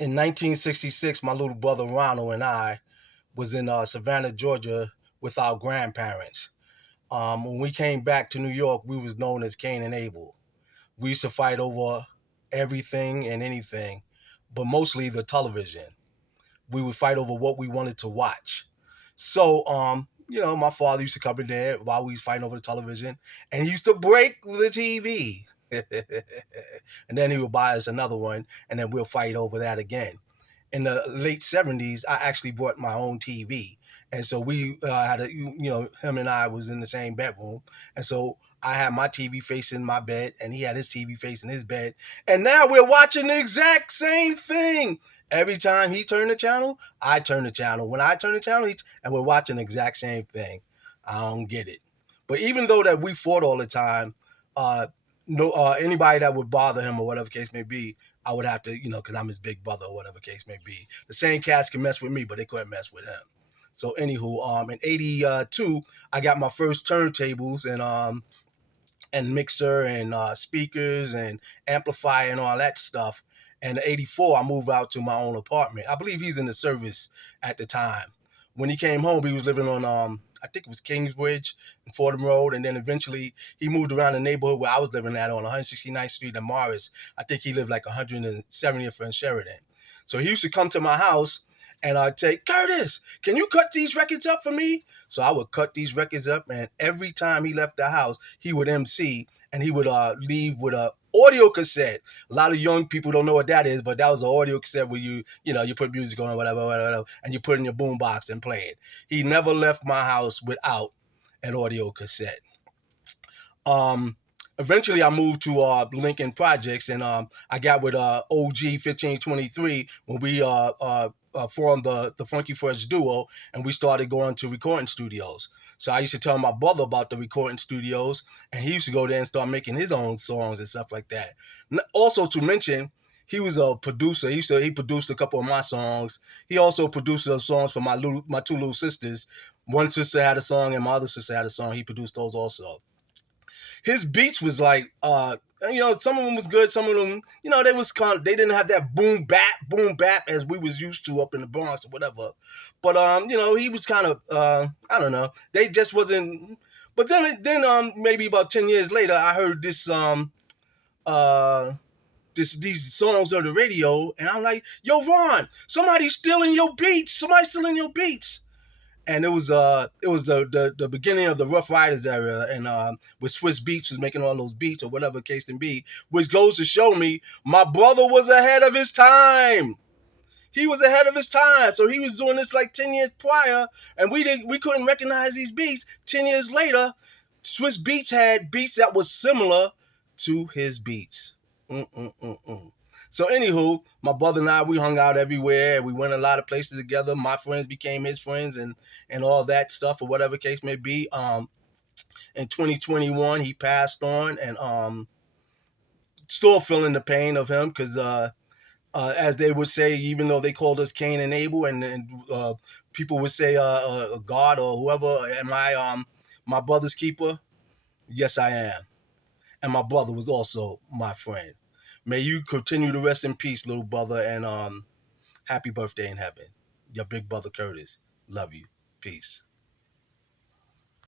In 1966, my little brother Ronald and I was in Savannah, Georgia, with our grandparents. When we came back to New York, we was known as Cain and Abel. We used to fight over everything and anything, but mostly the television. We would fight over what we wanted to watch. So, my father used to come in there while we was fighting over the television, and he used to break the TV. And then he would buy us another one, and then we'll fight over that again. In the late 70s, I actually bought my own TV. And so we had him and I was in the same bedroom. And so I had my TV facing my bed and he had his TV facing his bed. And now we're watching the exact same thing. Every time he turned the channel, I turn the channel. When I turn the channel, and we're watching the exact same thing. I don't get it. But even though that we fought all the time, uh, no, anybody that would bother him or whatever case may be, I would have to, because I'm his big brother or whatever case may be. The same cats can mess with me, but they couldn't mess with him. So anywho, in '82, I got my first turntables and mixer and speakers and amplifier and all that stuff. And in '84, I moved out to my own apartment. I believe he's in the service at the time. When he came home, he was living on I think it was Kingsbridge and Fordham Road, and then eventually he moved around the neighborhood where I was living at on 169th Street in Morris. I think he lived like 170th and Sheridan. So he used to come to my house and I'd say, Curtis, can you cut these records up for me? So I would cut these records up, and every time he left the house, he would MC and he would leave with a audio cassette. A lot of young people don't know what that is, but that was an audio cassette where you put music on, whatever, and you put it in your boombox and play it. He never left my house without an audio cassette. Eventually I moved to Lincoln Projects, and I got with OG 1523 when we formed the Funky Fresh duo, and we started going to recording studios. So I used to tell my brother about the recording studios, and he used to go there and start making his own songs and stuff like that. Also to mention, he was a producer. He produced a couple of my songs. He also produced some songs for my two little sisters. One sister had a song, and my other sister had a song. He produced those also. His beats was like some of them was good, some of them they didn't have that boom bap as we was used to up in the Bronx or whatever. But he was kind of I don't know, they just wasn't. But then maybe about 10 years later I heard uh these songs on the radio, and I'm like, yo, Ron, somebody's stealing your beats, and it was the beginning of the Rough Riders era, and with Swizz Beatz was making all those beats or whatever case can be, which goes to show me my brother was ahead of his time. He was ahead of his time, so he was doing this like 10 years prior, and we couldn't recognize these beats. 10 years later, Swizz Beatz had beats that was similar to his beats. Mm-mm-mm-mm. So anywho, my brother and I, we hung out everywhere. We went a lot of places together. My friends became his friends, and all that stuff, or whatever case may be. In 2021, he passed on, and still feeling the pain of him because as they would say, even though they called us Cain and Abel, and people would say God or whoever, am I my brother's keeper? Yes, I am. And my brother was also my friend. May you continue to rest in peace, little brother, and happy birthday in heaven. Your big brother Curtis. Love you. Peace.